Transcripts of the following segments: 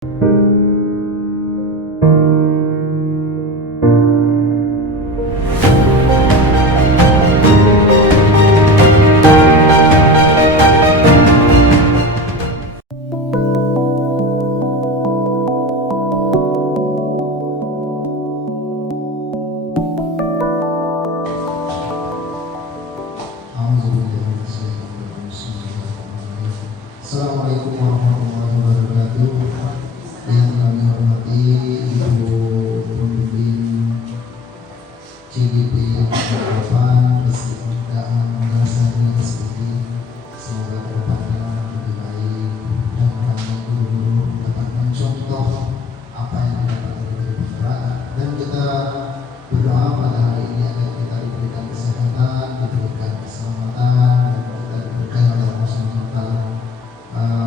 Assalamualaikum warahmatullahi wabarakatuh. Yang kami hormati Ibu Pembimbing CGP Bapak Istiqomah Mengasari Sendiri. Semoga kedepannya lebih baik dan kami guru-guru dapat mencontoh apa yang didapat dari Ibu Penggerak, dan kita berdoa pada hari ini agar kita diberikan kesehatan, diberikan keselamatan, dan kita diberikan oleh Allah SWT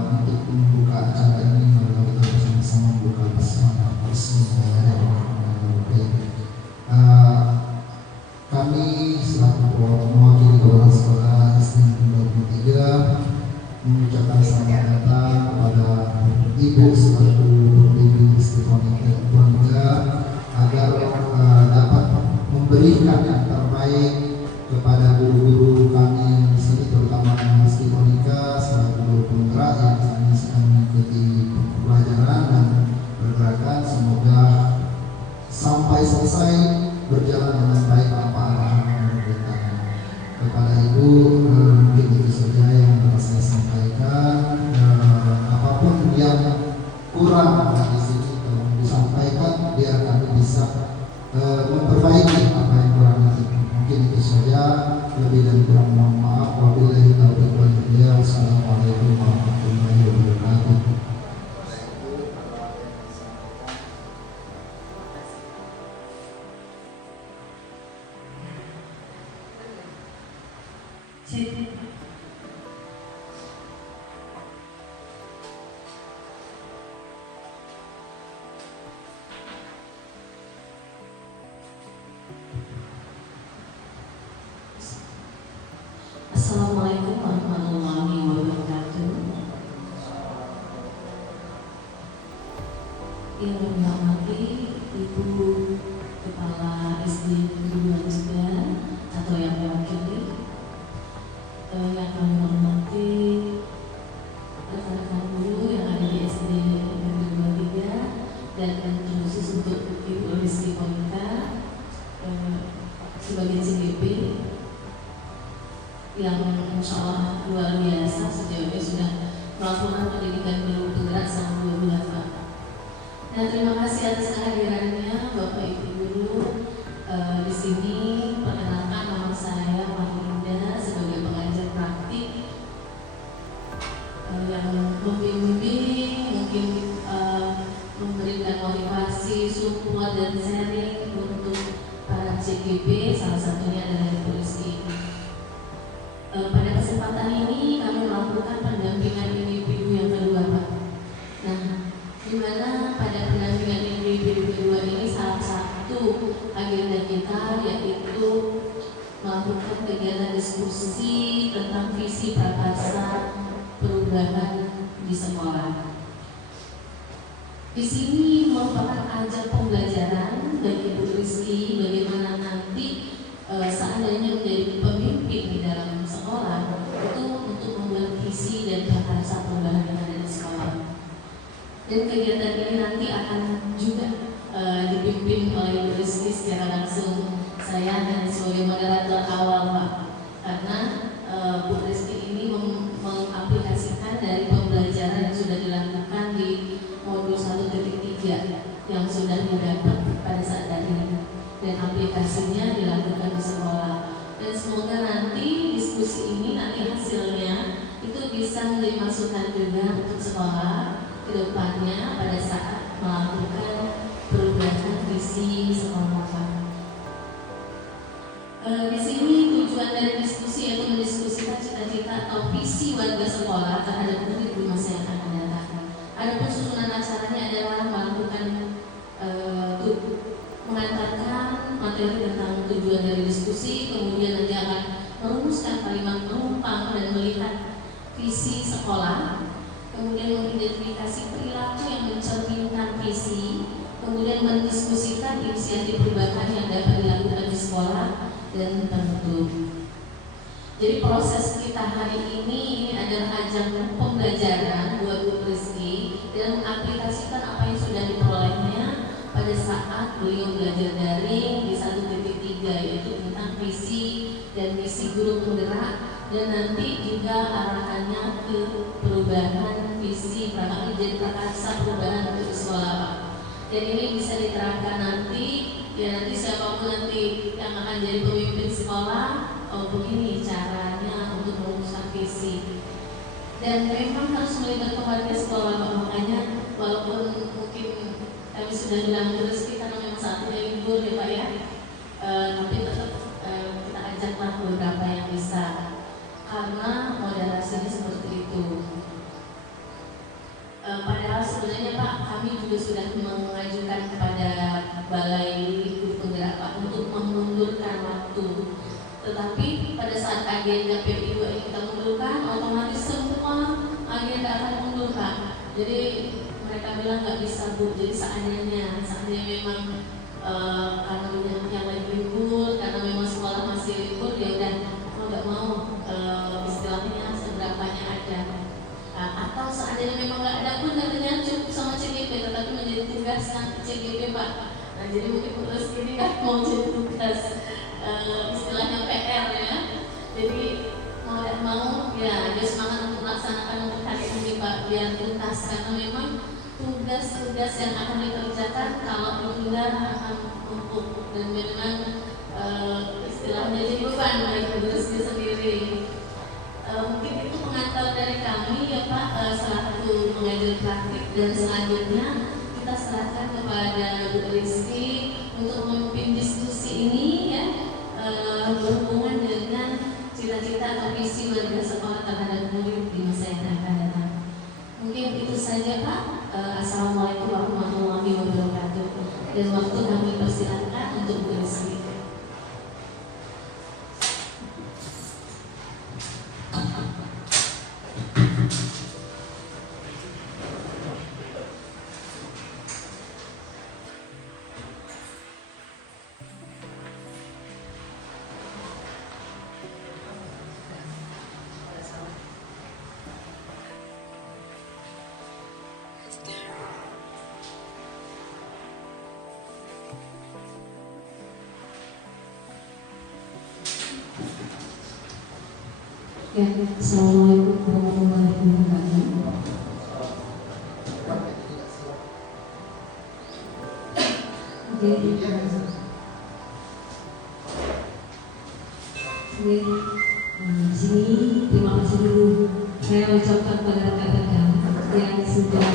untuk membuka acara ini. Mari kita bersama-sama membuka bersama. Bismillahirrahmanirrahim. Kami selaku mewakili kepala sekolah SD 23 mengucapkan selamat datang kepada Ibu selaku pembimbing Istiqomah agar dapat memberikan yang terbaik kepada guru-guru kami di sini, terutama Istiqomah selaku guru penggerak yang kami sedang mengikuti pelajaran dan pergerakan. Semoga sampai selesai berjalan dengan baik apa arahan pemerintah. Kepada Ibu mungkin itu saja yang dapat saya sampaikan. Apapun yang kurang di sini tolong disampaikan biar kami bisa memperbaiki apa yang kurang itu. Mungkin itu saja, lebih dan kurang mohon maaf. Wabillahi taufiq wal hidayah. Wassalamualaikum warahmatullahi wabarakatuh. Assalamualaikum warahmatullahi wabarakatuh. Yang kami hormati Ibu Kepala SD 23 atau yang mewakili, yang kami hormati rekan-rekan guru yang ada di SD 23 dan khusus untuk Ibu Rizky Komika sebagai CGP yang insya Allah luar biasa sejauh ini sudah melakukan pendidikan guru penggerak selama 2 bulan Pak. Dan terima kasih atas kehadirannya Bapak Ibu Guru di sini. Perkenalkan, nama saya Mahinda sebagai pengajar praktik yang membimbing, mungkin memberikan motivasi, support dan sharing untuk para CGP, salah satunya adalah Ibu Rizky. Pada kesempatan ini kami melakukan pendampingan individu yang kedua Pak. Nah, di mana pada pendampingan individu kedua ini salah satu agenda kita yaitu melakukan kegiatan diskusi tentang visi prakarsa perubahan di sekolah. Di sini merupakan ajang pembelajaran bagi Ibu Rizky bagaimana nanti seandainya menjadi pemimpin di dalam sekolah itu untuk membuat visi dan prakarsa perubahan yang ada di sekolah. Dan kegiatan ini nanti akan juga dipimpin oleh Ibu Rizky secara langsung. Saya hanya sebagai moderator awal Pak, karena Bu Rizky ini mengaplikasikan dari pembelajaran yang sudah dilakukan di modul 1.3 yang sudah didapat pada saat ini, dan aplikasinya dilakukan di sekolah. Dan semoga nanti diskusi ini nanti hasilnya itu bisa menjadi masukan juga untuk sekolah ke depannya pada saat melakukan perubahan visi sekolah. Di sini tujuan dari diskusi yaitu mendiskusikan cita-cita atau visi warga sekolah terhadap murid di masa yang akan datang. Adapun susunan acaranya adalah melakukan mengantarkan materi tentang tujuan dari diskusi, kemudian nanti akan merumuskan kalimat penumpang dan melihat visi sekolah, kemudian mengidentifikasi perilaku yang mencerminkan inisiatif perubahan yang dapat dilakukan di sekolah dan tertutup. Jadi proses kita hari ini adalah ajang pembelajaran buat Bu Rizky dan mengaplikasikan apa yang sudah diperolehnya pada saat beliau belajar daring di 1.3, yaitu tentang visi dan misi guru penggerak, dan nanti juga arahannya ke perubahan visi prakarsa perubahan untuk sekolah. Dan ini bisa diterapkan nanti, ya nanti siapapun nanti yang akan jadi pemimpin sekolah, begini caranya untuk merumuskan visi. Dan memang harus melibatkan warga sekolah, makanya walaupun mungkin kami sudah bilang terus kita memang saat ini libur ya Pak ya, tapi tetap kita ajaklah beberapa yang bisa, karena moderasinya seperti itu. Padahal sebenarnya Pak, kami juga sudah mengajukan kepada Balai Guru Penggerak Pak untuk memundurkan waktu. Tetapi pada saat agenda PPI 2 ini kita mundurkan, otomatis semua agenda akan mundur Pak. Jadi mereka bilang nggak bisa Bu. Jadi seandainya memang karena yang lagi libur, karena memang sekolah masih libur, ya udah mau nggak mau istilahnya seberapanya ada. Atau seandainya memang nggak ada pun nantinya cukup sama CGP, tetapi menjadi tugas nanti CGP Pak. Nah jadi mungkin terus ini kan mau jadi tugas istilahnya PR ya. Jadi mau tidak mau ya dia semangat untuk melaksanakan untuk hari ini Pak, biar tuntas, karena memang tugas-tugas yang akan dikerjakan kalau menunda akan numpuk dan memang istilahnya jadi beban bagi guru sendiri. Mungkin itu pengantar dari kami ya Pak, selaku pengajar praktik, dan selanjutnya kita serahkan kepada Bu Rizky untuk memimpin diskusi ini ya, berhubungan dengan cita-cita atau visi warga sekolah terhadap murid di masa yang akan datang. Mungkin itu saja Pak. Assalamualaikum warahmatullahi wabarakatuh. Dan waktu kami persilakan untuk Bu Rizky. Ya, assalamualaikum warahmatullahi wabarakatuh. Oke, di sini terima kasih dulu saya ucapkan pada rekan-rekan yang sudah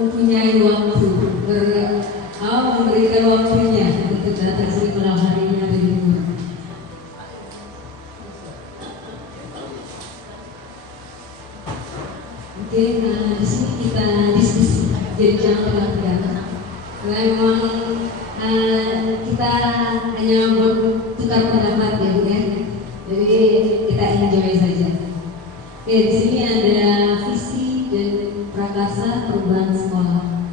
mempunyai waktu, memberikan waktunya untuk datang sini malam hari ini hari libur. Oke, di sini kita diskusi, jadi jangan tegang-tegang. Karena memang kita hanya bertukar pendapat ya, kan? Jadi kita enjoy saja. Oke, di sini ada visi dan prakarsa perubahan sekolah.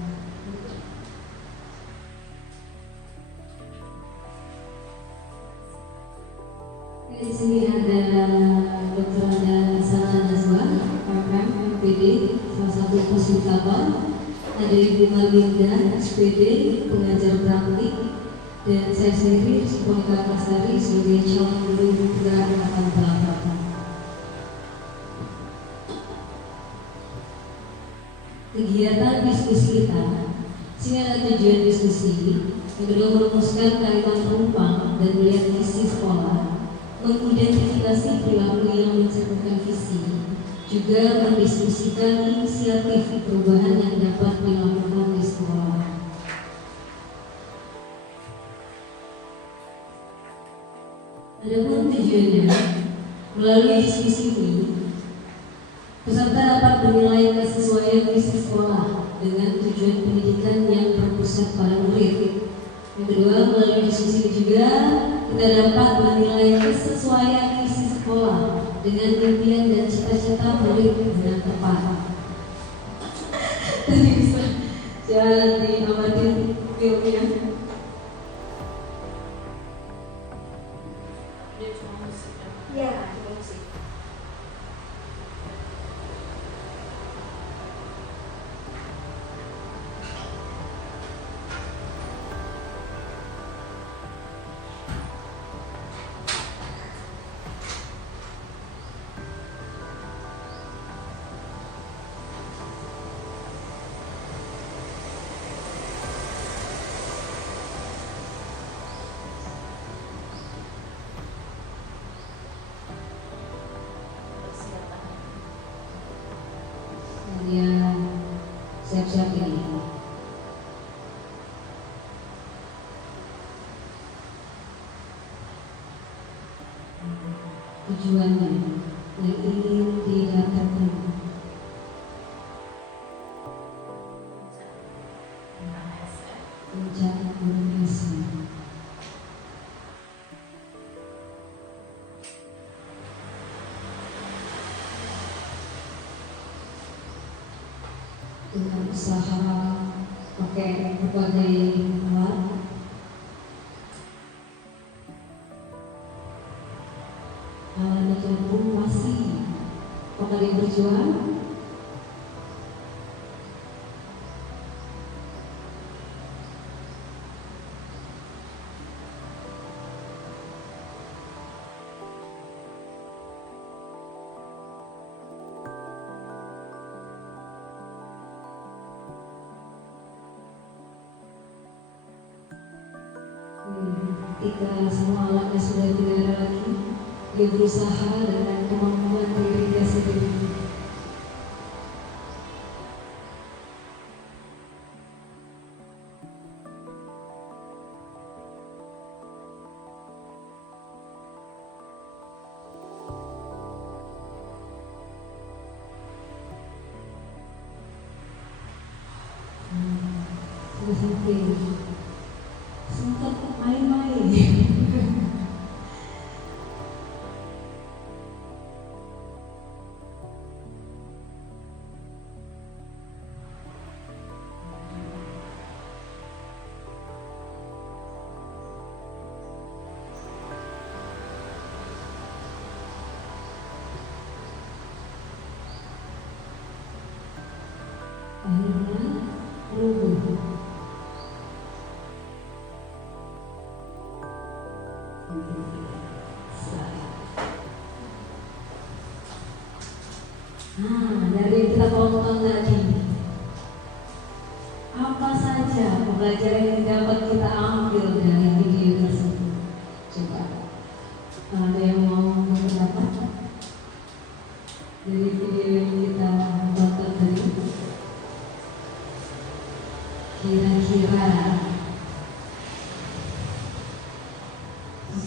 Oke, di sini ada Dr. Anda Sana Nazwa, SPD, salah satu fasilitator. Ada Ibu Malinda, SPD, pengajar praktik, dan saya sendiri Monika Kasari sebagai calon guru penggerak angkatan 8. Kegiatan diskusi kita, sini ada tujuan diskusi. Yang kedua, merumuskan kaitan penumpang dan melihat visi sekolah, mengidentifikasi perilaku yang mencerminkan visi, juga mendiskusikan inisiatif perubahan yang dapat dilakukan di sekolah. Adapun tujuannya, melalui diskusi ini, peserta dapat menilai kesesuaian visi sekolah dengan tujuan pendidikan yang berpusat pada murid. Yang kedua, melalui diskusi juga kita dapat menilai kesesuaian visi sekolah dengan impian dan cita-cita murid dengan tepat. Tadi bisa jangan diamati filmnya. Dia cuma musik kan. Ya, cuma musik. Persiapan. Kemudian siap-siap ini. Tujuannya yang ingin didapatkan. Tentang SM. Puncak gunung es. Dengan usaha pakai berbagai alat, alatnya pun masih pakai berjuang. Ketika semua alatnya sudah tidak ada lagi, dia berusaha dengan kemampuan dirinya sendiri. Sudah sampai sempat main-main. Akhirnya rubuh. Dari yang kita tonton tadi, apa saja pembelajaran yang dapat kita ambil dari video tersebut? Coba, ada yang mau berpendapat dari video yang kita tonton tadi? Kira-kira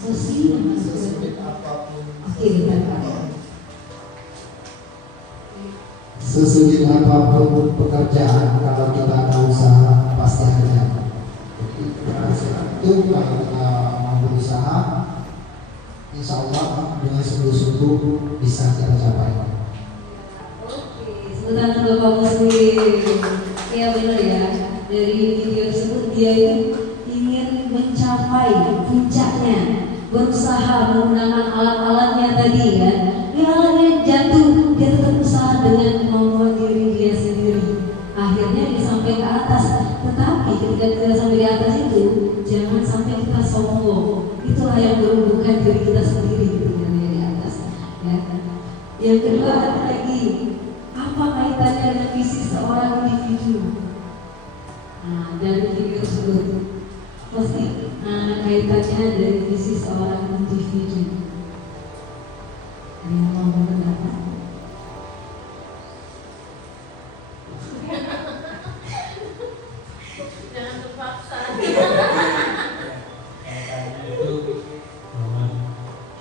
Sesulit apapun sesulit apapun pekerjaan, kalau kita ada usaha pasti ada jalan. Jadi itu kalau kita mau berusaha, insya Allah dengan sungguh-sungguh bisa kita capai. Oke, sebentar dulu Pak Muslim. Ya benar ya, dari video tersebut dia itu ingin mencapai puncaknya, berusaha menggunakan alat-alatnya tadi ya. Ya alatnya jatuh, dia tetap usaha dengan kemampuan diri dia sendiri. Akhirnya dia sampai ke atas. Tetapi ketika kita sampai di atas itu, jangan sampai kita sombong. Itulah yang merumbuhkan diri kita sendiri ketika di atas. Ya. Yang kedua ada lagi, apa kaitannya dengan visi seorang individu? Nah, dari video tersebut pasti kaitannya dari visi seorang individu. Ada yang mau berpendapat? Jangan terpaksa. Makanya itu bahwa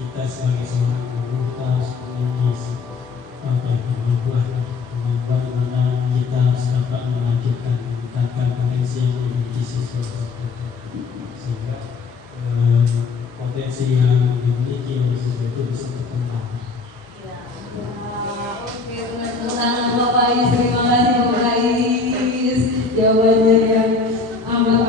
kita sebagai seorang guru kita harus memiliki bagaimana kita harus dapat melanjutkan meningkatkan potensi yang dimiliki siswa sehingga potensi yang dimiliki oleh siswa itu bisa berkembang. Oke, tepuk tangan Bapak Is, terima kasih Bapak Is. Jawabannya yang amat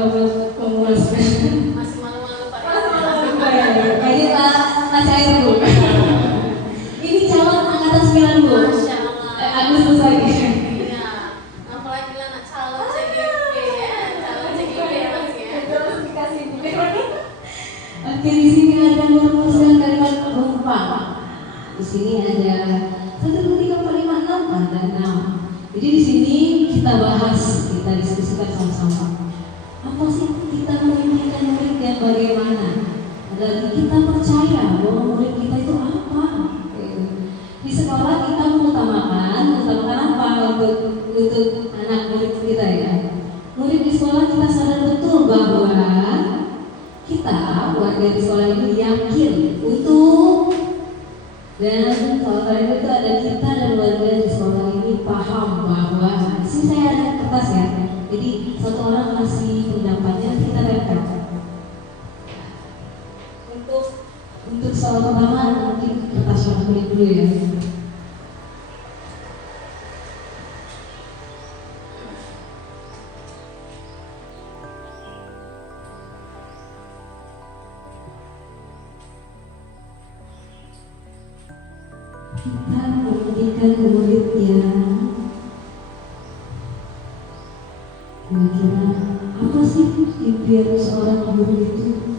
Oke, di sini ada merumuskan kalimat penumpang. Di sini ada 1, 2, 3, 4, 5, 6, ada 6. Jadi di sini kita bahas, kita diskusikan sama-sama. Apa sih kita memimpikan murid yang bagaimana? Dan kita percaya bahwa murid kita itu apa? Di sekolah kita mengutamakan apa untuk anak murid kita ya. Murid di sekolah kita sadar betul bahwa kita warga di sekolah ini yakin untuk, dan kalau kalian itu ada kita dan warga di sekolah ini paham bahwa di sini saya ada kertas ya. Jadi satu orang kasih pendapatnya, kita review. Untuk soal pertama nanti kertas warna kulit dulu ya. Kita memberikan murid yang kira-kira apa sih impian seorang guru itu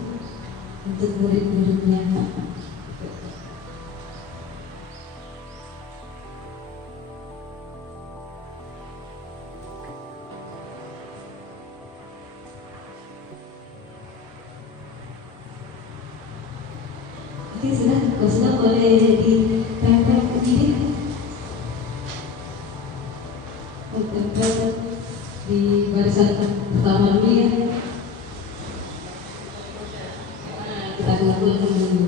untuk murid-muridnya. Oke, sudah boleh ditempel begini, ditempel di barisan pertama dulu ya. Kita kumpul dulu.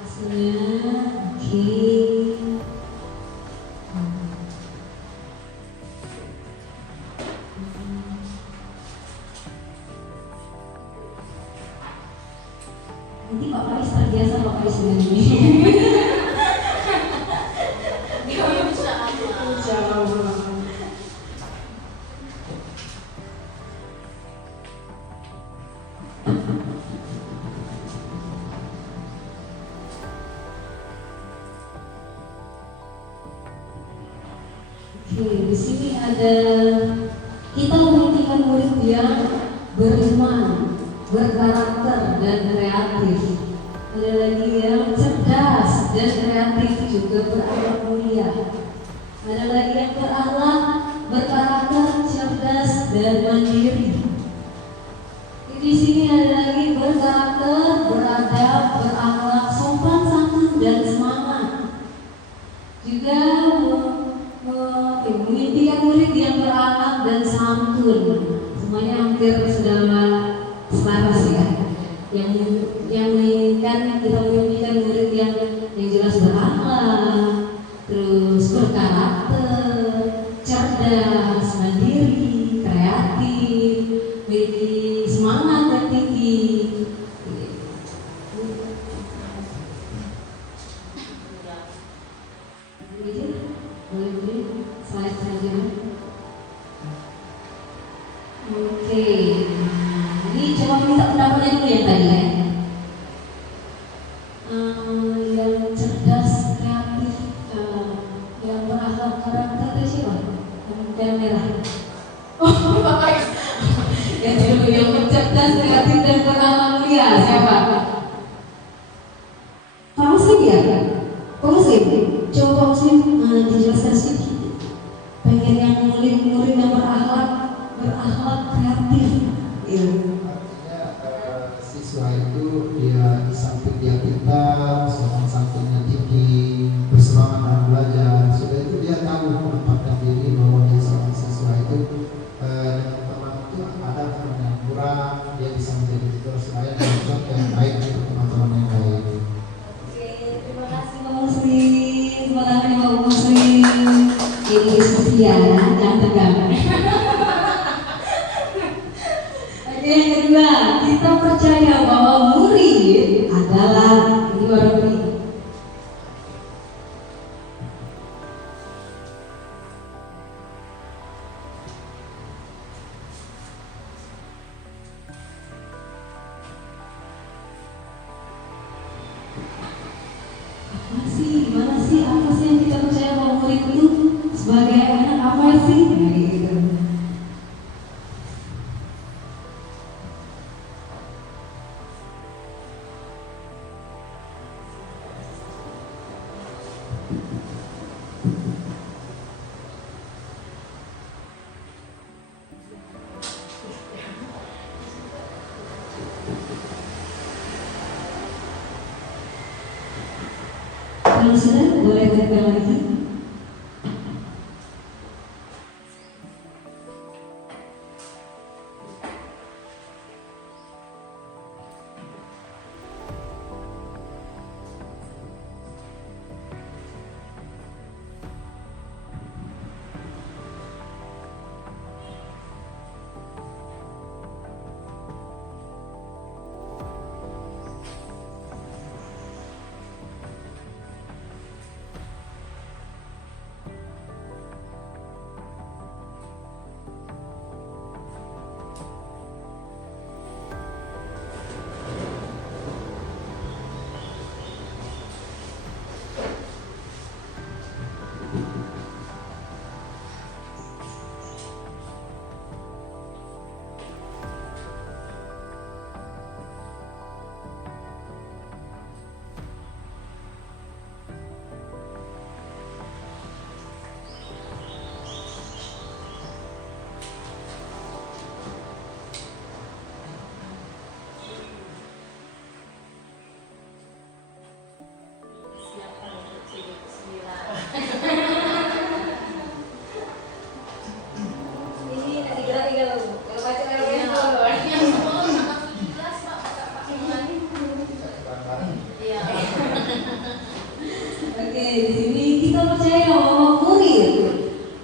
Hasilnya, oke. Nanti Pak Faiz terbiasa Pak Faiz dengan ini. Insya Allah. Oke, di sini ada kita memimpikan murid yang beriman, berkarakter dan kreatif. Ada lagi yang cerdas dan kreatif juga berakhlak mulia. Ada lagi yang berakhlak, berkarakter, cerdas dan mandiri. Di sini ada lagi berkarakter, beradab, berakhlak, sopan santun dan semangat. Juga memimpikan murid yang berakhlak dan santun. Semuanya hampir sudah selaras ya. Yang menginginkan kita memimpikan murid yang jelas berakhlak, terus berkarakter, cerdas, mandiri, kreatif, memiliki semangat yang tinggi. Boleh slide saja. Oke, ini coba minta pendapatnya dulu yang tadi ya. Yang cerdas, kreatif, yang berakhlak, karakter itu siapa? Yang merah. Oh, Pak Faiz. Yang cerdas, kreatif dan berakhlak mulia siapa? Pak Muslim ya? Pak Muslim? Coba Pak Muslim dijelaskan sedikit. Pengen yang murid-murid yang berakhlak kreatif. Iya. Artinya siswa itu dia di samping dia pintar, sopan santunnya tinggi, bersemangat dalam belajar. Sudah itu dia tahu menempatkan diri bahwa dia seorang siswa itu dengan teman itu ada yang kurang, dia bisa menjadi tutor selain contoh yang baik untuk teman-teman yang lain. Oke, terima kasih Pak Muslim. Terima kasih Pak Muslim. Ini diskusi ya, jangan tegang. Oke, yang kedua, kita percaya bahwa murid adalah ini baru murid. Gimana sih, apa sih yang kita percaya bahwa murid itu sebagai anak apa sih? Nah, gitu. Kalau sudah boleh tempel lagi. Siapa untuk jadi sembilan? Ini tadi gerak kalau baca Iya, yang 10 tanggal 17 Pak, Pak Iman. Iya. Oke, di sini kita percaya bahwa murid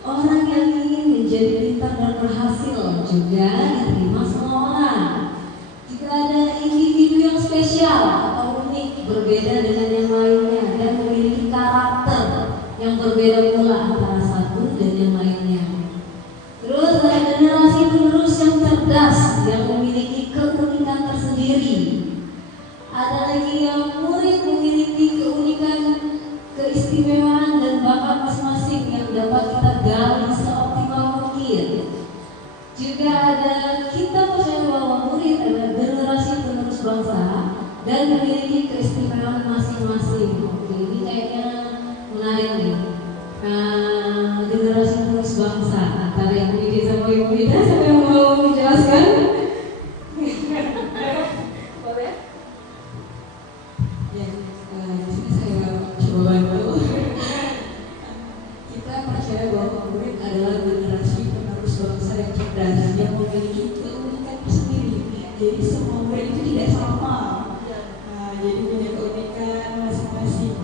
orang yang ingin menjadi pintar dan berhasil juga diterima semua orang. Jika ada individu yang spesial atau unik berbeda dengan yang lainnya dan memiliki karakter yang berbeda pula antara satu dan yang lainnya. Terus ada generasi penerus yang cerdas yang memiliki keunikan tersendiri. Ada lagi yang murid memiliki keunikan, keistimewaan dan bakat masing-masing yang dapat kita gali seoptimal mungkin. Juga ada kita percaya bahwa murid adalah generasi penerus bangsa dan memiliki keistimewaan masing-masing. Oke, ini kayaknya menarik nih. Generasi penerus bangsa antara yang murid sama ibu kita, siapa yang mau menjelaskan? Boleh? Ya, di sini saya coba bantu. Kita percaya bahwa murid adalah generasi penerus bangsa yang cerdas yang memiliki keunikan tersendiri. Jadi semua murid itu tidak sama. Jadi punya keunikan masing-masing.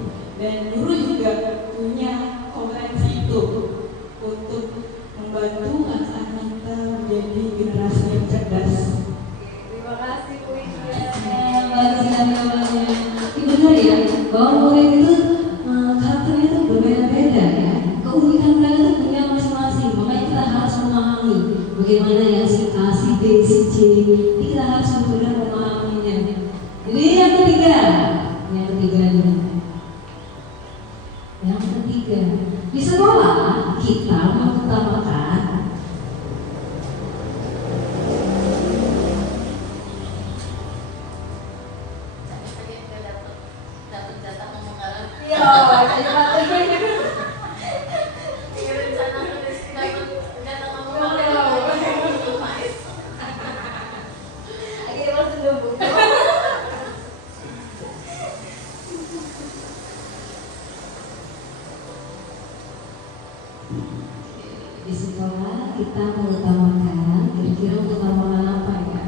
Dan guru juga punya kompetensi itu untuk membantu anak-anak kita menjadi generasi yang cerdas. Terima kasih Bu Ida. Bagus sekali kabarnya. Ini benar ya, bahwa murid itu karakternya itu berbeda-beda ya. Keunikan mereka itu punya masing-masing. Makanya kita harus memahami bagaimana yang si A, si B, si C. Ini kita harus benar-benar memahaminya. Jadi yang ketiga nih. Yang ketiga, di sekolah kita mengutamakan Tadi nggak dapat jatah ngomong Arab. Iya, Iya, rencana tulis dapat jatah ngomong Arab. akhirnya masuk dulu. Di sekolah kita mengutamakan kira-kira mengutamakan apa ya?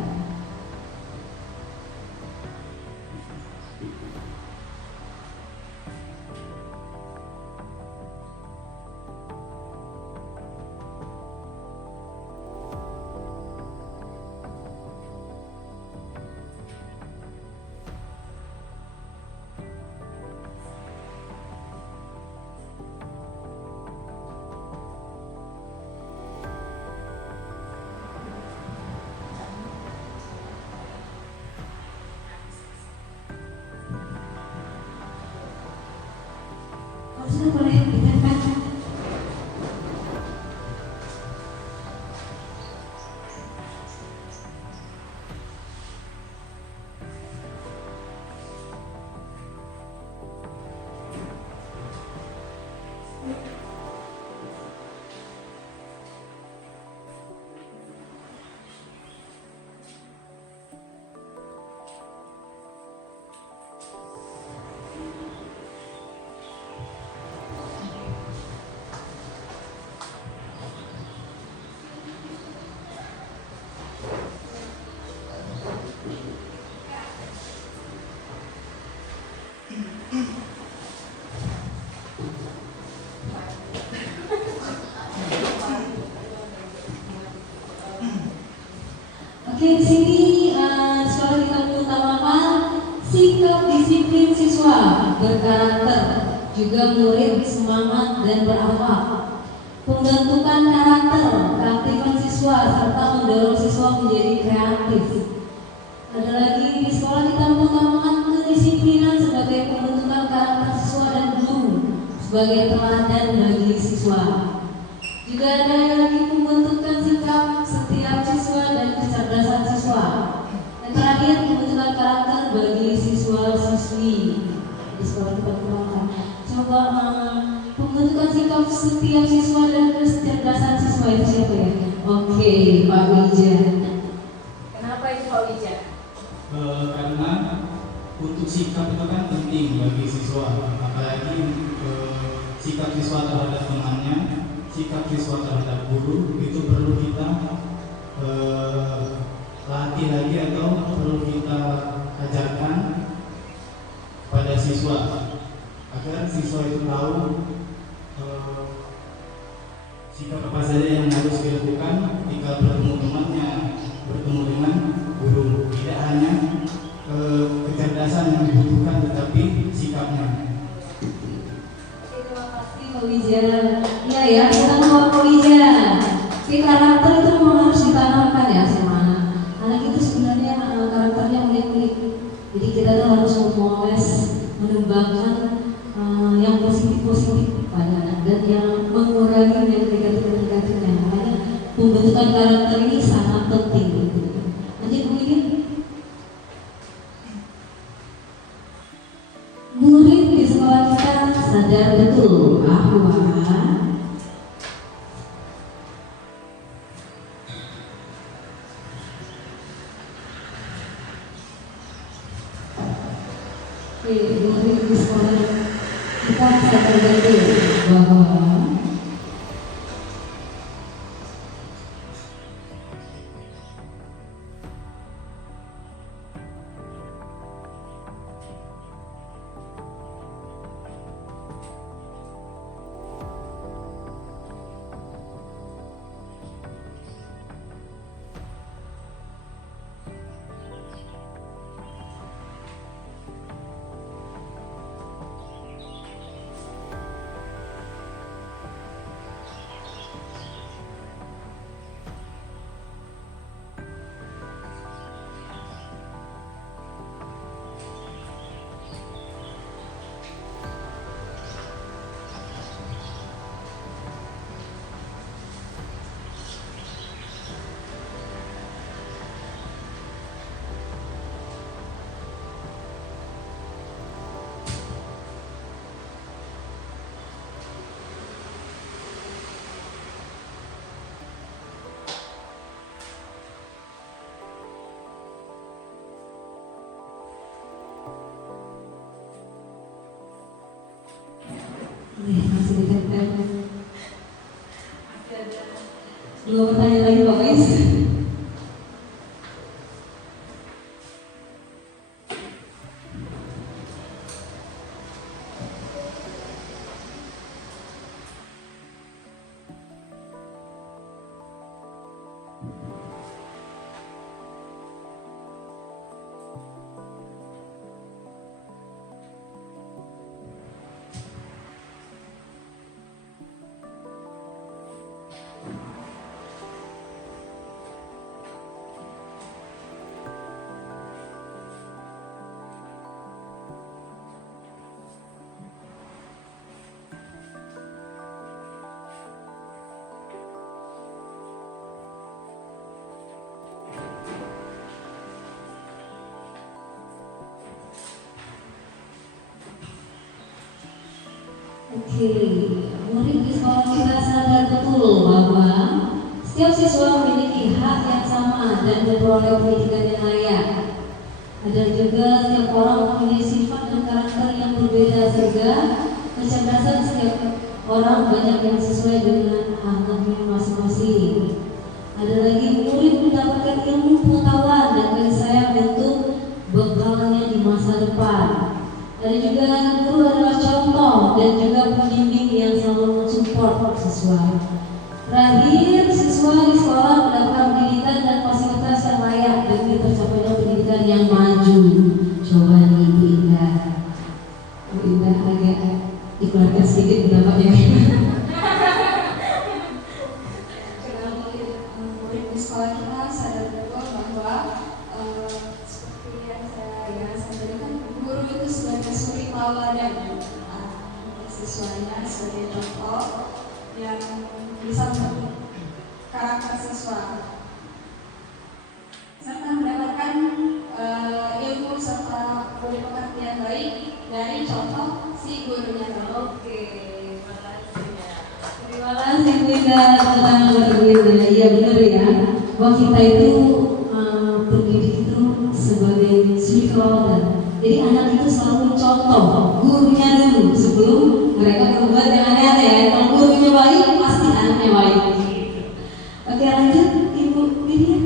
Di sini sekolah kita mengutamakan sikap disiplin siswa, berkarakter, juga murid semangat dan berakhlak. Pembentukan karakter, keaktifan siswa, serta mendorong siswa menjadi kreatif. Ada lagi di sekolah kita mengutamakan kedisiplinan sebagai pembentukan karakter siswa dan guru sebagai teladan bagi siswa. Juga ada lagi pembentukan sikap setiap siswa dan kecerdasan siswa. Dan terakhir pembentukan karakter bagi siswa-siswi di sekolah kita mengutamakan. Coba pembentukan sikap setiap siswa dan kecerdasan siswa itu siapa ya? Oke, Pak Wija. Kenapa itu Pak Wija? Karena untuk sikap itu kan penting bagi siswa, apalagi sikap siswa terhadap temannya, sikap siswa terhadap guru itu perlu kita latih lagi atau perlu kita ajarkan pada siswa agar siswa itu tahu sikap apa saja yang harus dilakukan ketika bertemu temannya, bertemu dengan guru. Tidak hanya kecerdasan yang dibutuhkan, tetapi sikapnya. Terima kasih Pak Wija. Iya ya, kita mau Pak Wija. Tapi karakter itu memang harus ditanamkan ya sama anak. Anak itu sebenarnya karakternya unik-unik. Jadi kita tuh harus memoles, mengembangkan yang positif-positif pada anak dan yang mengurangi yang negatif-negatifnya. Makanya pembentukan karakter ini sangat penting. Nanti kemudian murid di sekolah kita sadar betul bahwa murid di sekolah kita sadar betul bahwa masih ditekan. Dua pertanyaan lagi Pak Wis. Oke, murid di sekolah kita sadar betul bahwa setiap siswa memiliki hak yang sama dan memperoleh pendidikan yang layak. Ada juga setiap orang mempunyai sifat dan karakter yang berbeda sehingga kecerdasan setiap orang banyak yang sesuai dengan anaknya masing-masing. Ada lagi murid mendapatkan ilmu pengetahuan dan kasih sayang untuk bekalnya di masa depan. Ada juga guru adalah contoh dan juga pembimbing yang selalu mensupport siswa. Terakhir, siswa di sekolah mendapatkan pendidikan dan fasilitas yang layak demi tercapainya pendidikan yang maju. Coba nih Ibu Indah. Bu Indah agak dikeluarkan sedikit pendapatnya. Murid di sekolah kita sadar betul bahwa seperti yang saya sampaikan, guru itu sebagai suri tauladan siswanya, sebagai contoh yang bisa membentuk karakter siswa serta mendapatkan ilmu serta budi pekerti yang baik dari contoh si gurunya. Oke, makasih ya. Terima kasih Bu Indah, tentang Bu Indah. Iya benar ya, bahwa kita itu pendidik itu sebagai suri tauladan. Jadi anak itu selalu contoh gurunya dulu sebelum mereka berbuat yang aneh-aneh ya. Kalau gurunya baik, pasti anaknya baik. Oke, lanjut Ibu Widya.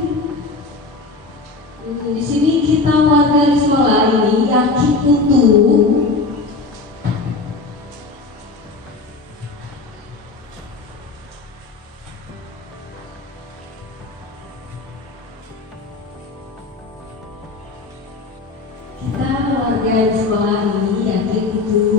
Di sini kita warga di sekolah ini yakin untuk warga di sekolah ini yakin itu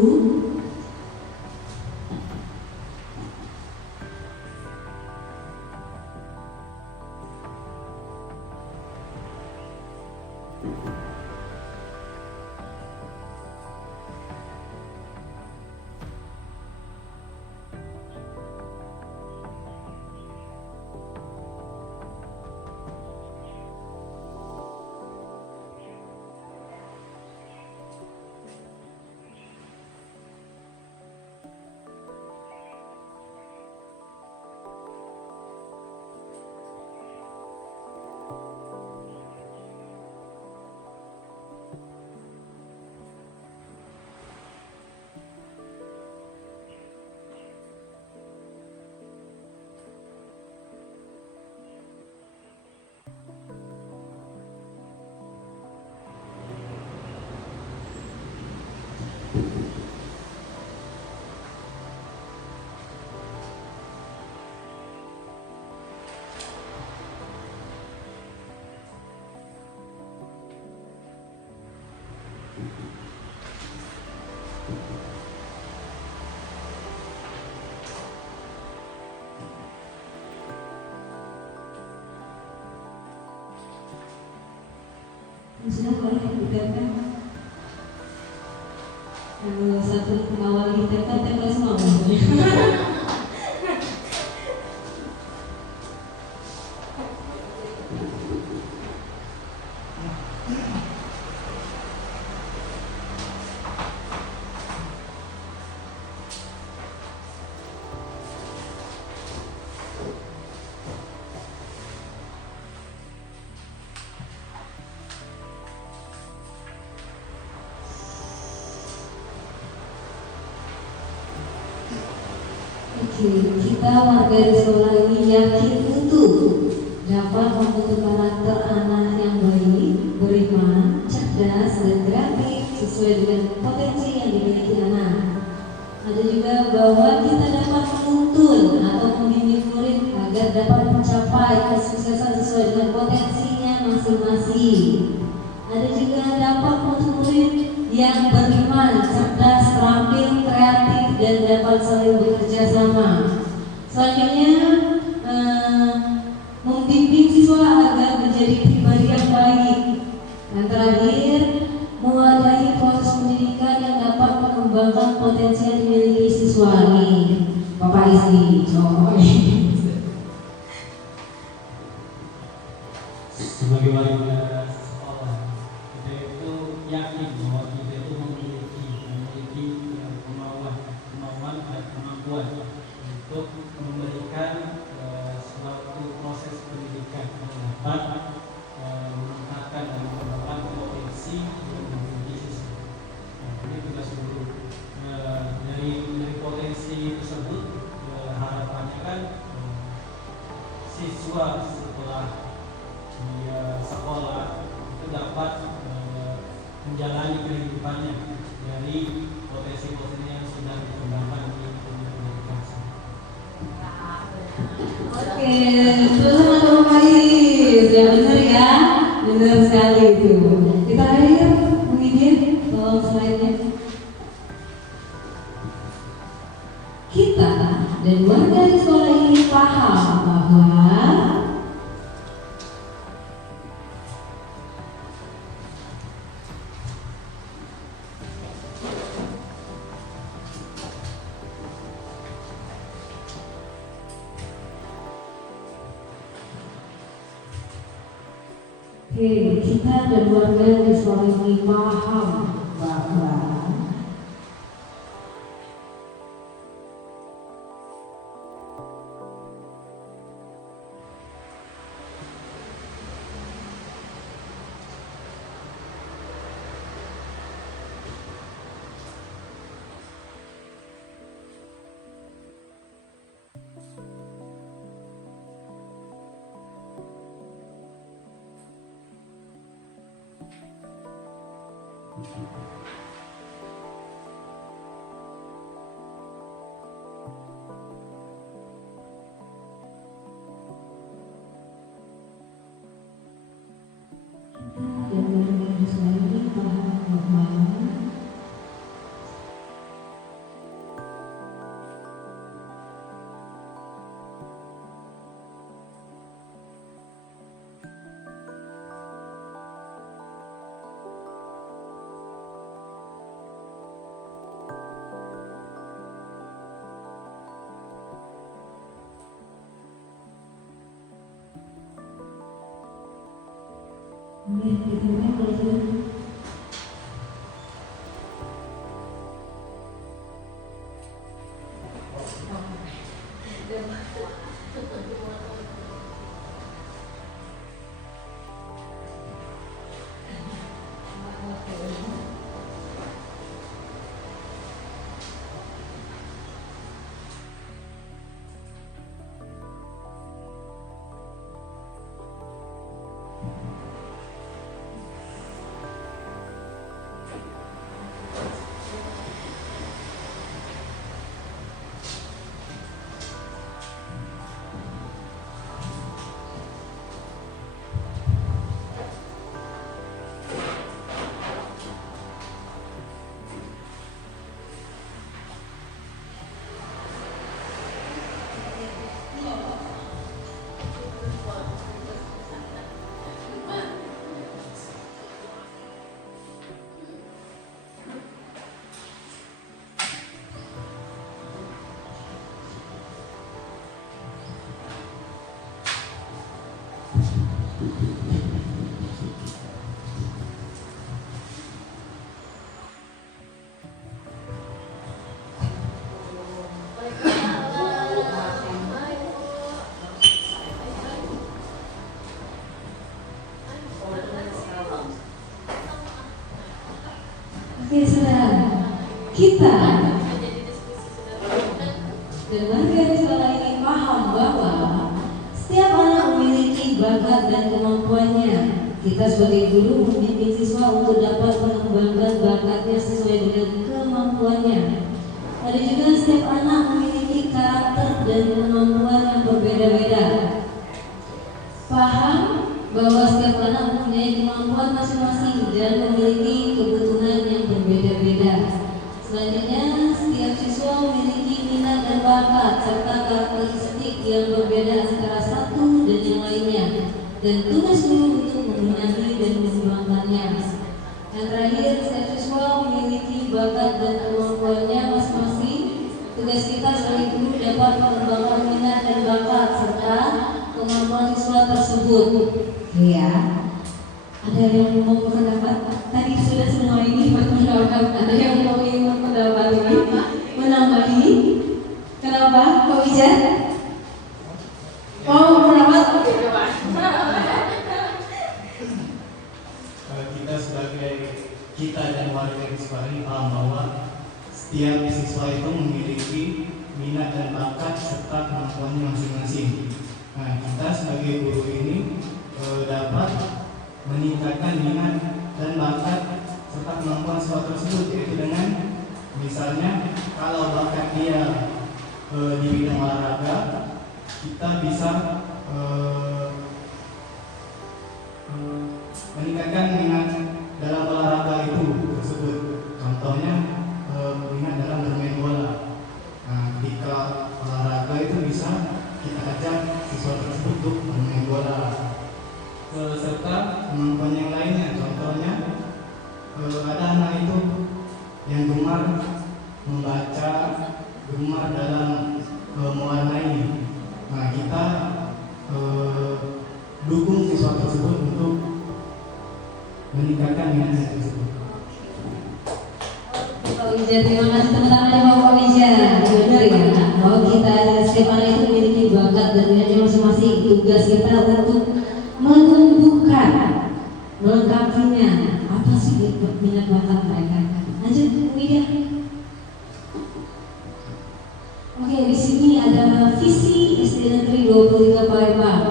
sudah boleh dibubarkan. Kalau satu pengawal kita kan tempel semua. Kita warga di sekolah ini yakin untuk dapat membentuk karakter anak yang baik, beriman, cerdas, dan kreatif sesuai dengan potensi yang dimiliki anak. Ada juga bahwa kita dapat menuntun atau membimbing murid agar dapat mencapai kesuksesan sesuai dengan potensinya masing-masing. Ada juga dapat membentuk murid yang beriman, cerdas, terampil, kreatif, dan dapat saling bekerja sama. Selanjutnya, membimbing siswa agar menjadi pribadi yang baik. Dan terakhir, mewadahi proses pendidikan yang dapat mengembangkan potensi yang dimiliki siswa. Nih, Bapak Isi, sebagai warga sekolah, kita itu yakin bahwa kita itu memiliki kemauan dan kemampuan untuk memberikan suatu proses pendidikan yang dapat meningkatkan dan mengembangkan potensi yang dimiliki siswa. Ini tugas guru. Dari potensi tersebut, harapannya kan siswa setelah dia sekolah itu dapat menjalani kehidupannya dari potensi-potensi yang sudah dikembangkan di dunia pendidikan. Oke, terus sama Bapak Iris, ya benar ya, benar Oke, kita dan warga di sekolah ini paham bahwa dan warga di sekolah ini paham bahwa oke, saudara, kita dan warga di sekolah ini paham bahwa setiap anak memiliki bakat dan kemampuannya. Kita sebagai guru membimbing siswa untuk dapat mengembangkan bakatnya sesuai dengan kemampuannya. Ada juga setiap anak memiliki karakter dan kemampuan yang berbeda-beda. Paham bahwa setiap anak mempunyai kemampuan masing-masing dan memiliki kebutuhan yang berbeda-beda. Selanjutnya, setiap siswa memiliki minat dan bakat serta karakteristik yang berbeda antara satu dan yang lainnya, dan tugas guru untuk membenahi dan mengembangkannya. Yang terakhir, setiap siswa memiliki bakat dan kemampuannya masing-masing. Tugas kita sebagai guru dapat mengembangkan minat dan bakat serta kemampuan siswa tersebut. Ya, ada yang mau berpendapat? Tadi sudah semua ini berpendapat. Ada yang mau ingin berpendapat ini? Menambahi? Kenapa? Kok bisa? Oh, berpendapat? Oke, coba. Kita dan warga di sekolah ini paham bahwa setiap siswa itu memiliki minat dan bakat serta kemampuannya masing-masing. Nah, kita sebagai guru ini dapat meningkatkan minat dan bakat serta kemampuan siswa tersebut, yaitu dengan misalnya kalau bakat dia di bidang olahraga, kita bisa meningkatkan minat dalam olahraga itu tersebut. Contohnya minat dalam bermain bola. Nah, ketika olahraga itu bisa kita ajak siswa tersebut untuk bermain bola. Serta kemampuan yang lainnya, contohnya ada anak itu yang gemar membaca, gemar dalam mewarnai. Nah, kita dukung siswa tersebut untuk meningkatkan minat tersebut. Pak Wija, terima kasih teman-teman ya Pak Wija. Benar ya, bahwa kita setiap orang itu memiliki bakat dan minatnya masing-masing. Tugas kita untuk menumbuhkan, melengkapinya. Apa sih minat bakat mereka? Lanjut, Bu Wija. Oke, di sini ada visi SD Negeri 23 Palembang.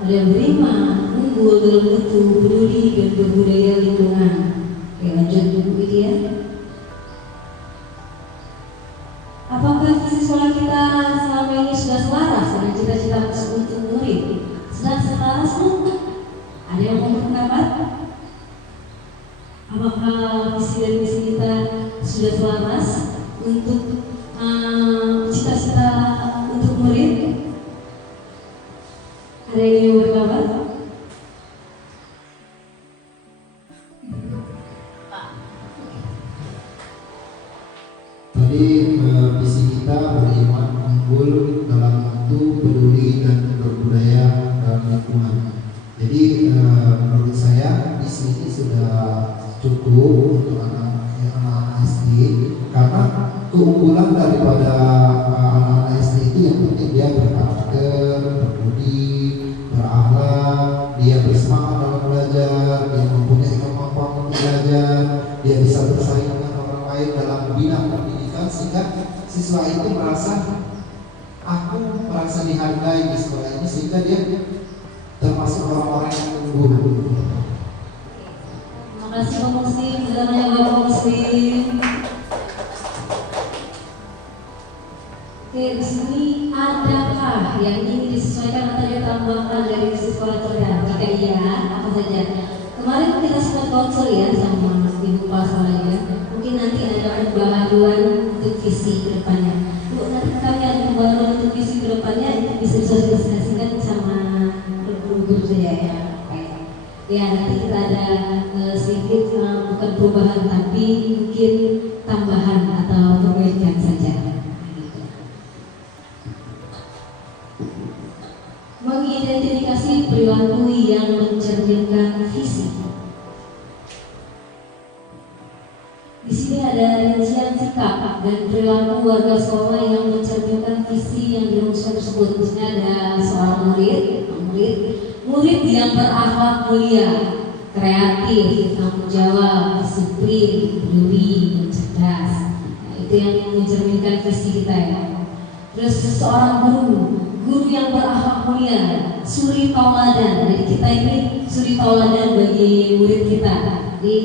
Ada yang beriman, unggul dalam mutu, peduli dan berbudaya lingkungan. Oke, lanjut Bu Widya. Apakah visi sekolah kita selama ini sudah selaras dengan cita-cita untuk murid? Sudah selaras belum? Ada yang mau berpendapat? Apakah visi dan misi kita sudah selaras untuk cita-cita untuk murid? Ada yang mau berpendapat? Tadi visi kita beriman, unggul dalam mutu, peduli dan berbudaya dalam lingkungan. Jadi menurut saya visi ini sudah cukup untuk anak-anak SD, karena keunggulan daripada anak-anak SD itu yang penting dia berkarakter, berbudi, berakhlak, dia bersemangat dalam belajar, dia mempunyai kemampuan untuk belajar, dia bisa bersaing dengan orang lain dalam bidang pendidikan, sehingga siswa itu merasa aku merasa dihargai di sekolah ini, sehingga dia termasuk orang-orang yang unggul. Terima kasih Pak Muslim, bertanya Bapak Muslim. Oke, di sini adakah yang ingin disesuaikan atau ditambahkan dari visi sekolah kita? Jika iya, apa saja? Kemarin kita sempat konsul ya sama Ibu Kepala Sekolah ya. Mungkin nanti ada pembaharuan untuk visi kedepannya. Bu, nanti kami ada pembaharuan untuk visi kedepannya, itu bisa disosialisasikan sama guru saja ya. Ya, nanti kita ada sedikit bukan perubahan tapi mungkin tambahan atau perbaikan saja. Mengidentifikasi perilaku yang mencerminkan visi. Di sini ada rincian sikap dan perilaku warga sekolah yang mencerminkan visi yang dirumuskan tersebut. Di sini ada seorang murid yang berakhlak mulia, kreatif, tanggung jawab, disiplin, peduli, dan cerdas. Nah, itu yang mencerminkan visi kita ya. Terus seorang guru yang berakhlak mulia, suri tauladan. Jadi kita ini suri tauladan bagi murid kita. Jadi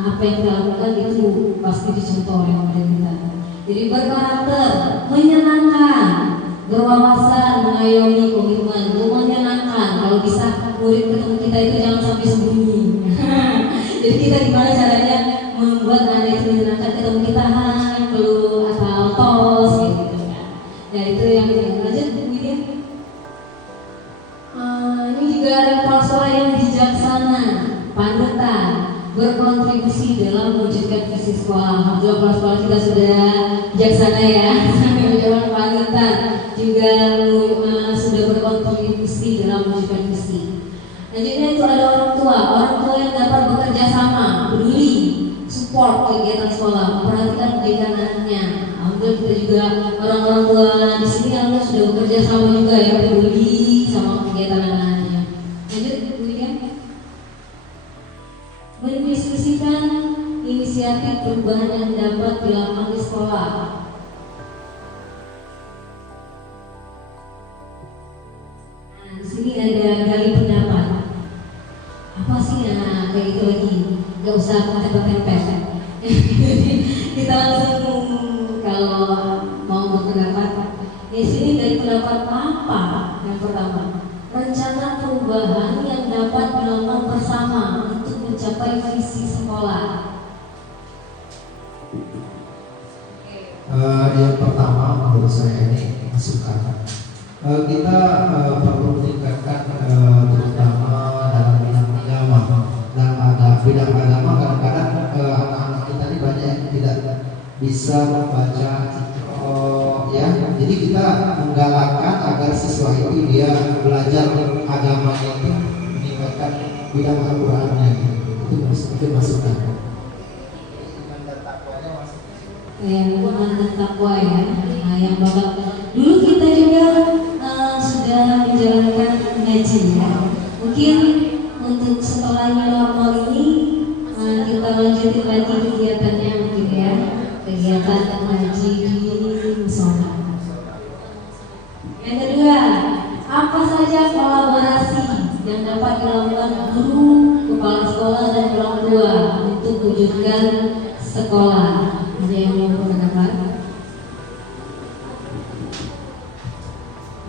apa yang kita lakukan itu pasti dicontoh oleh murid kita. Jadi berkarakter, menyenangkan, berwawasan, mengayomi, komitmen, menyenangkan. Kalau bisa murid ketemu kita itu jangan sampai sembunyi. Jadi kita gimana caranya membuat anak itu menyenangkan, ketemu kita perlu atau tos gitu kan. Ya itu yang lanjut kemudian. Ini juga ada kepala sekolah yang bijaksana, panutan, berkontribusi dalam mewujudkan visi sekolah. Alhamdulillah kepala sekolah kita sudah bijaksana ya, menjadi panutan, juga sudah berkontribusi dalam mewujudkan visi. Selanjutnya itu ada orang tua yang dapat bekerja sama, peduli, support kegiatan sekolah, memperhatikan pendidikan anaknya. Alhamdulillah kita juga orang tua di sini alhamdulillah sudah bekerja sama juga ya, peduli sama kegiatan anak-anaknya. Lanjut kemudian mendiskusikan inisiatif perubahan yang dapat dilakukan di sekolah. Nah, di sini ada gali pendapat. Apa sih yang kayak gitu lagi? Gak usah tempel-tempel. Kita langsung kalau mau berpendapat. Di sini dari pendapat apa? Yang pertama, rencana perubahan yang dapat dilakukan bersama untuk mencapai visi sekolah. Yang pertama menurut saya ini masukan. Kita perlu meningkatkan terutama dalam bidang agama. Dan ada bidang agama kadang-kadang anak-anak kita ini banyak yang tidak bisa membaca ya. Jadi kita menggalakkan agar siswa itu dia belajar agamanya itu meningkatkan bidang Al-Qur'annya gitu. Itu mungkin masukan. Iman dan takwa ya. Nah, yang bakal dulu kita juga sudah menjalankan ngaji ya. Mungkin untuk setelah new normal ini kita lanjutin lagi kegiatannya mungkin ya. Kegiatan ngaji di musola. Yang kedua, apa saja kolaborasi yang dapat dilakukan guru, kepala sekolah dan orang tua untuk wujudkan sekolah? Ada yang mau berpendapat?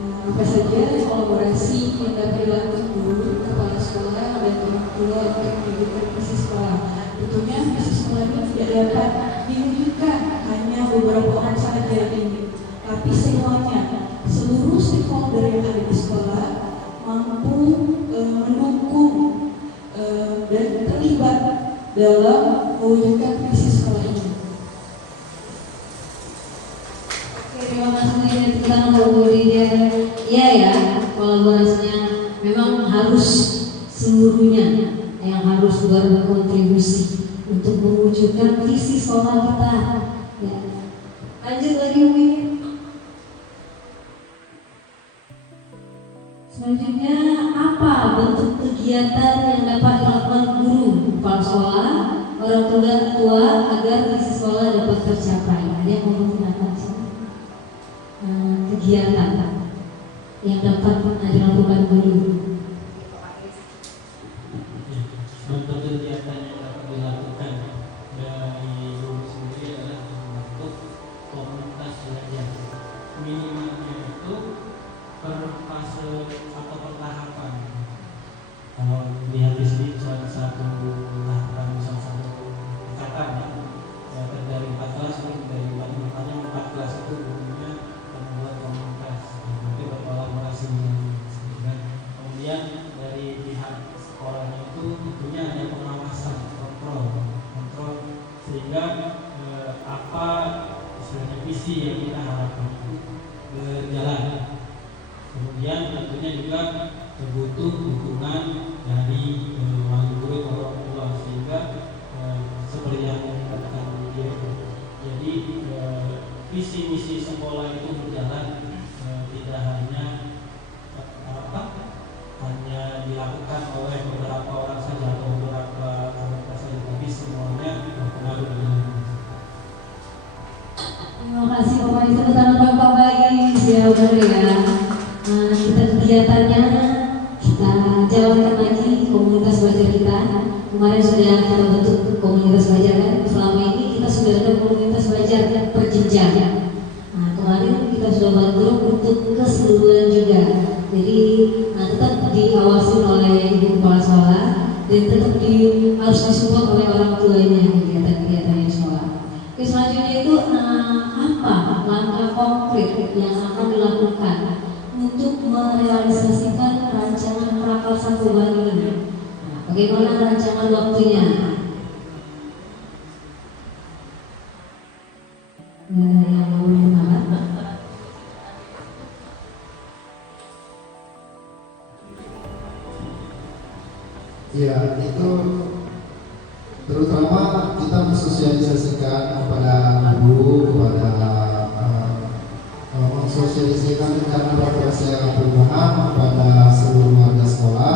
Apa saja kolaborasi yang dapat dilakukan guru, kepala sekolah, dan orang tua untuk mewujudkan visi sekolah? Tentunya visi sekolah ini tidak dapat diwujudkan hanya beberapa orang saja ini, tapi semuanya, seluruh stakeholder yang ada di sekolah mampu mendukung dan terlibat dalam mewujudkan visi sekolah ini. Terima kasih kita ngobrolnya. Iya ya, kolaborasinya memang harus seluruhnya yang harus berkontribusi untuk mewujudkan visi sekolah kita. Ya. Lanjut lagi Umi. Selanjutnya apa bentuk kegiatan yang dapat dilakukan guru, kepala sekolah, orang tua agar visi sekolah dapat tercapai? Ada yang mau mengatakan kegiatan yang dapat dilakukan guru? Bentuk kegiatan yang dapat dilakukan dari guru sendiri adalah membentuk komunitas belajar. Minimalnya itu per fase atau per tahapan. Kalau lihat di sini salah satu tahapan, salah satu tingkatan ya, dari 4 kelas mungkin dari 4 kelas itu gurunya membuat komunitas, nanti berkolaborasi dengan kemudian dari pihak sekolahnya itu tentunya ada pengawasan, kontrol sehingga apa istilahnya visi yang kita harapkan itu berjalan. Kemudian tentunya juga butuh dukungan dari wali murid orang tua sehingga seperti yang dikatakan dia, jadi visi misi sekolah itu berjalan tidak hanya dilakukan oleh beberapa orang saja atau beberapa anggota saja, tapi semuanya berpengaruh dengan. Terima kasih Bapak Ibu, teman-teman Bapak Bayi, ya benar ya. Kita kegiatannya kita jalankan lagi komunitas belajar kita. Kemarin sudah kita bentuk komunitas belajar kan. Selama ini kita sudah ada komunitas belajar per jenjang. Kemarin kita sudah buat grup untuk keseluruhan juga. Jadi tetap diawasi oleh ibu kepala sekolah dan tetap harus disupport oleh orang tuanya kegiatan-kegiatan sekolah. Oke, selanjutnya itu apa langkah konkret yang akan dilakukan untuk merealisasikan rancangan prakarsa perubahan ini? Bagaimana rancangan waktunya? Yang mau menambah? Ya, itu terutama kita mensosialisasikan kepada guru, kepada mensosialisasikan rencana prakarsa perubahan kepada seluruh warga sekolah,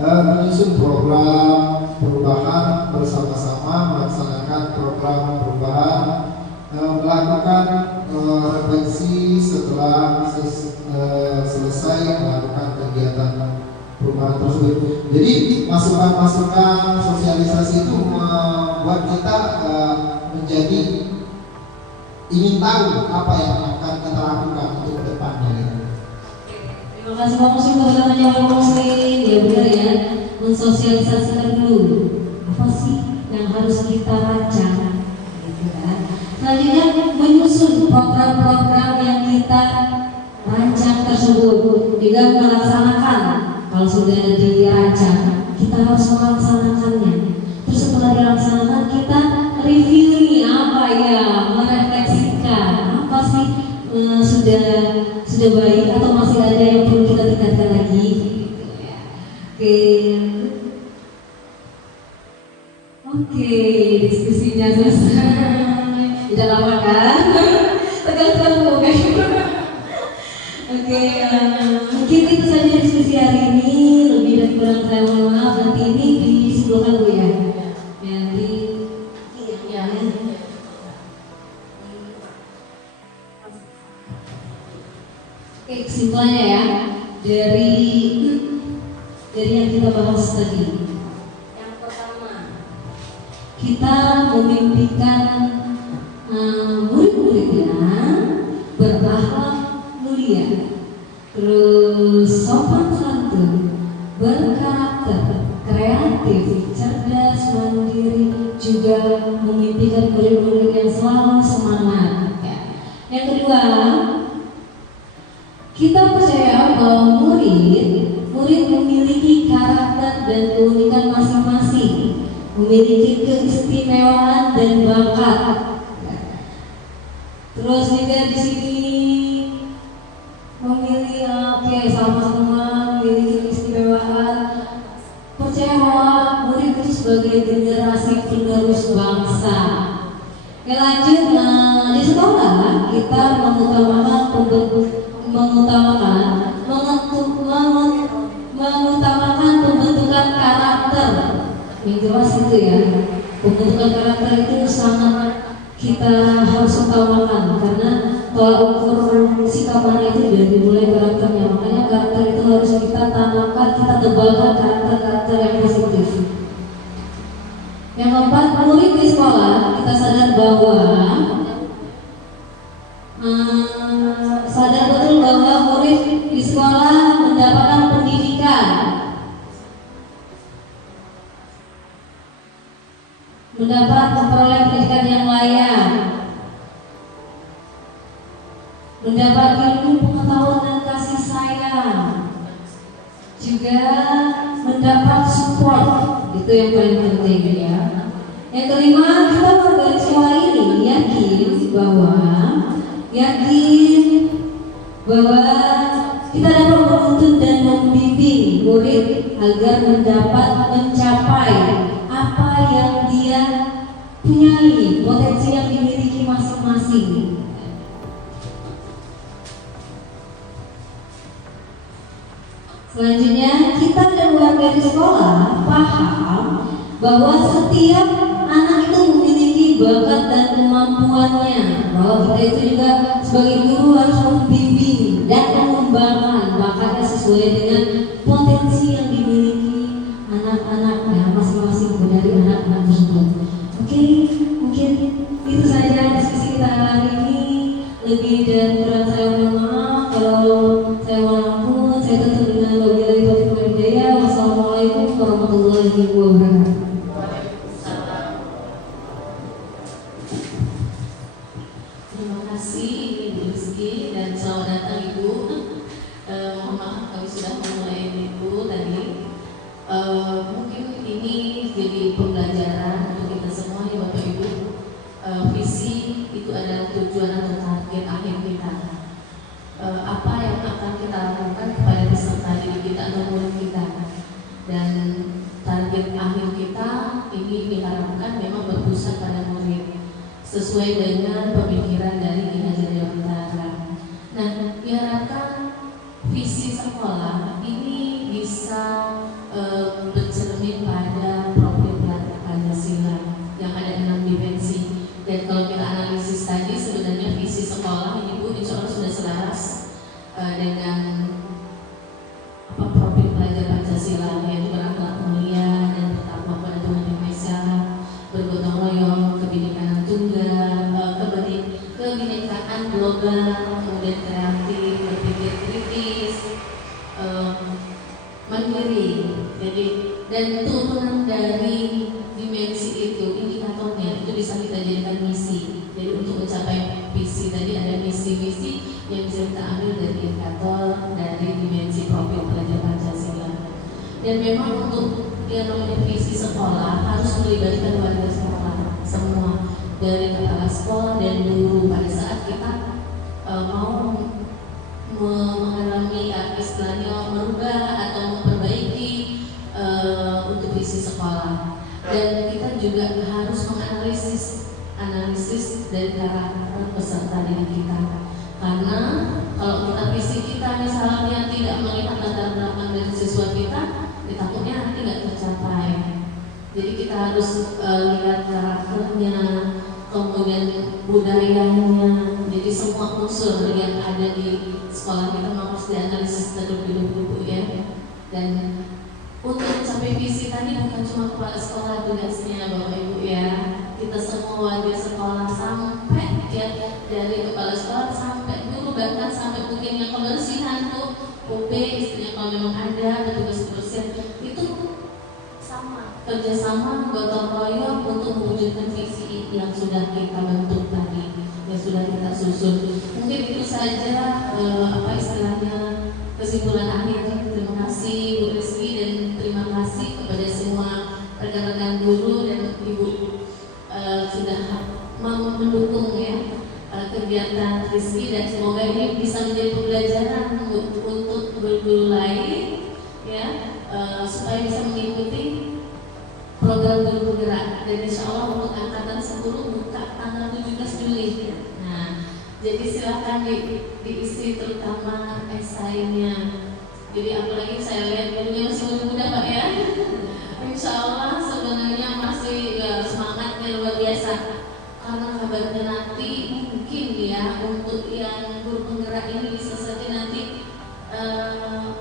menyusun program perubahan bersama-sama, melaksanakan program perubahan, melakukan refleksi setelah selesai melakukan kegiatan perubahan tersebut. Jadi masukan-masukan sosialisasi itu membuat kita menjadi ingin tahu apa yang akan kita lakukan untuk kedepannya. Terima kasih Pak Muslim, pertanyaannya Pak Muslim. Ya benar ya, mensosialisasikan dulu apa sih yang harus kita rancang, gitu kan. Selanjutnya menyusun program-program yang kita rancang tersebut, juga melaksanakan. Kalau sudah dirancang, kita harus melaksanakannya. Terus setelah dilaksanakan, kita review nih apa ya, merefleksikan apa sih sudah baik atau masih ada yang perlu kita tingkatkan lagi. Oke, dari yang kita bahas tadi. Yang pertama, kita memimpikan murid-muridnya berakhlak mulia, terus sopan santun, berkarakter, kreatif, cerdas, mandiri, juga memimpikan murid-murid yang selalu semangat. Yang kedua, kita percaya bahwa murid memiliki karakter dan keunikan masing-masing, memiliki keistimewaan dan bakat. Terus juga di sini sama semua memiliki keistimewaan. Percaya bahwa murid itu sebagai generasi penerus bangsa. Lanjut, di sekolah kita mengutamakan pembentukan karakter. Yang jelas itu ya, pembentukan karakter itu sangat kita harus utamakan, karena tolak ukur sikap anak itu dari dimulai karakternya. Makanya karakter itu harus kita tanamkan, kita tebalkan karakter-karakter yang positif. Yang keempat, murid di sekolah kita sadar betul bahwa murid di sekolah mendapatkan pendidikan, memperoleh pendidikan yang layak, mendapat ilmu, pengetahuan dan kasih sayang, juga mendapat support. Itu yang paling penting ya. Yang kelima, kita warga sekolah ini yakin bahwa kita dapat menuntun dan membimbing murid agar mencapai apa yang dia punyai, potensi yang dimiliki masing-masing. Selanjutnya, kita dan warga di sekolah paham bahwa setiap anak itu memiliki bakat dan kemampuannya, bahwa kita itu juga sebagai guru harus membimbing dan mengembangkan bakatnya sesuai dengan potensi yang dimiliki anak-anaknya masing-masing dari anak-anak tersebut. Oke, mungkin itu saja diskusi kita hari ini. Lebih dan kurang saya mohon maaf. Kalau saya mampu, saya tutup dengan wabillahi taufiq wal hidayah. Wassalamualaikum warahmatullahi wabarakatuh. Terima kasih Ibu Rizky dan selamat datang Ibu. Mohon maaf kami sudah memulai Ibu tadi. Mungkin ini jadi pembelajaran untuk kita semua ya Bapak Ibu. Visi itu adalah tujuan atau target akhir kita. Apa yang akan kita lakukan kepada peserta didik kita atau murid kita, dan target akhir kita ini diharapkan memang berpusat pada murid sesuai dengan pemikiran dari Ki Hajar Dewantara. Nah, diharapkan visi sekolah ini bisa bercermin pada profil pelajar Pancasila yang ada 6 dimensi. Dan kalau kita analisis tadi, sebenarnya visi sekolah ini Bu insya Allah sudah selaras dengan profil pelajar Pancasila, yaitu berakhlak mulia dan bertakwa pada Tuhan Yang Maha Esa, bergotong royong, kebinekaan tunggal, kebinekaan global, kemudian kreatif, berpikir kritis, mandiri. Jadi dan turunan dari dimensi itu, indikatornya itu bisa kita jadikan misi. Jadi untuk mencapai visi tadi ada misi-misi yang bisa kita ambil dari indikator dari dimensi profil pelajar Pancasila. Dan memang untuk yang namanya visi sekolah harus melibatkan warga sekolah semua, dari kepala sekolah dan guru pada saat kita mau mengalami istilahnya merubah atau memperbaiki untuk visi sekolah. Dan kita juga harus menganalisis dari karakter peserta didik kita, karena kalau kita visi kita misalnya tidak melihat latar belakang dari siswa kita, takutnya nanti nggak tercapai. Jadi kita harus lihat karakternya, kemudian budayanya. Jadi Jadi semua unsur yang ada di sekolah kita harus dianalisis terlebih dahulu ya. Dan untuk mencapai visi tadi bukan cuma kepala sekolah tugasnya Bapak Ibu ya. Kita semua warga sekolah sampai ya, dari kepala sekolah sampai guru, bahkan sampai mungkin yang kebersihan tuh OB istrinya kalau memang ada petugas kebersihan itu sama, kerjasama gotong royong untuk mewujudkan visi yang sudah kita bentuk tadi, yang sudah kita susun. Mungkin itu saja apa istilahnya kesimpulan akhir. Terima kasih Bu Rizky dan terima kasih kepada semua rekan-rekan guru dan Ibu sudah mendukung ya kegiatan Rizky, dan semoga ini bisa menjadi pembelajaran untuk guru-guru lain ya, supaya bisa mengikuti program guru penggerak. Dan insya Allah untuk angkatan 10 buka tanggal 17 Juli. Nah, jadi silakan diisi terutama esainya. Jadi apalagi saya lihat gurunya masih muda Pak ya. Insya Allah sebenarnya masih semangatnya luar biasa. Karena kabarnya nanti mungkin ya untuk yang guru penggerak ini bisa saja nanti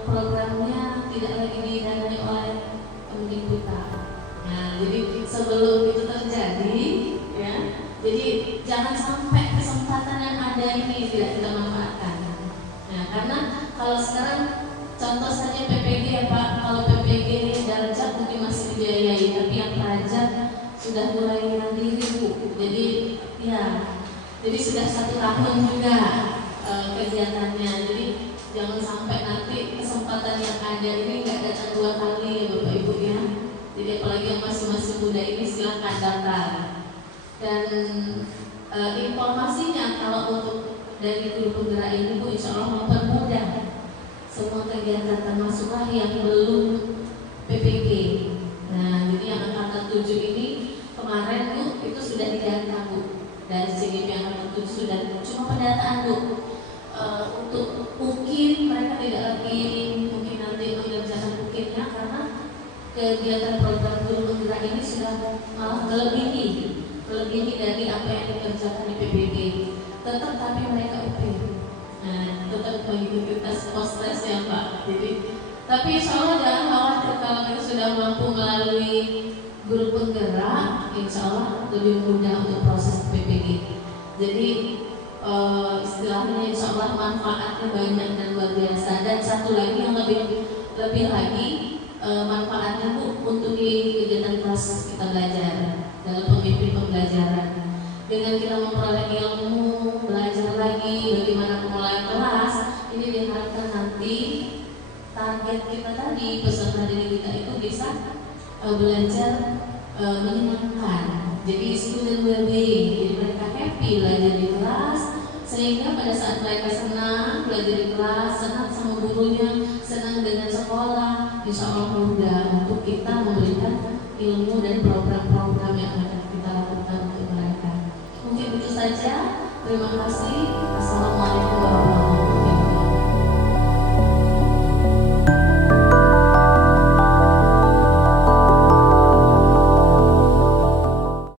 programnya tidak lagi didanai oleh Kemdikbud. Nah, jadi sebelum itu terjadi ya, jadi jangan sampai kesempatan yang ada ini tidak kita manfaatkan. Nah, karena kalau sekarang contoh saja PPG ya Pak, kalau PPG darjat mungkin masih dibiayai, tapi yang pelajar sudah mulai mandiri Bu. Jadi ya, jadi sudah 1 tahun juga kegiatannya. Jadi jangan sampai nanti kesempatan yang ada ini nggak datang 2 kali ya Bapak Ibu ya. Jadi apalagi yang masih muda ini silakan daftar. Dan informasinya kalau untuk dari guru penggerak ini Bu, insya Allah mempermudah semua kegiatan termasuklah yang belum PPG. Nah, jadi yang angkatan 7 ini kemarin Bu itu sudah didata Bu, dari CGP angkatan 7 sudah cuma pendataan Bu. Untuk UKIN mereka tidak lagi mungkin nanti mengerjakan UKIN-nya karena kegiatan program guru penggerak ini sudah malah melebihi dari apa yang dikerjakan di PPG. Tetap tapi mereka UP. Nah, tetap mengikuti tes post-tes ya Pak. Jadi, tapi insya Allah jangan khawatir kalau kita sudah mampu melalui guru penggerak, insya Allah lebih mudah untuk proses PPG. Jadi istilahnya insya Allah manfaatnya banyak dan luar biasa. Dan satu lagi yang lebih lagi manfaatnya Bu untuk di kegiatan kelas kita belajar dalam pemimpin pembelajaran. Dengan kita memperoleh ilmu, belajar lagi bagaimana mengelola kelas, ini diharapkan nanti target kita tadi peserta didik kita itu bisa belajar menyenangkan. Jadi student well-being, jadi mereka happy belajar di kelas, sehingga pada saat mereka senang belajar di kelas, senang sama gurunya, senang dengan sekolah, insya Allah mudah untuk kita memberikan ilmu dan program-program yang akan kita lakukan untuk mereka. Mungkin itu saja. Terima kasih. Assalamualaikum warahmatullahi wabarakatuh.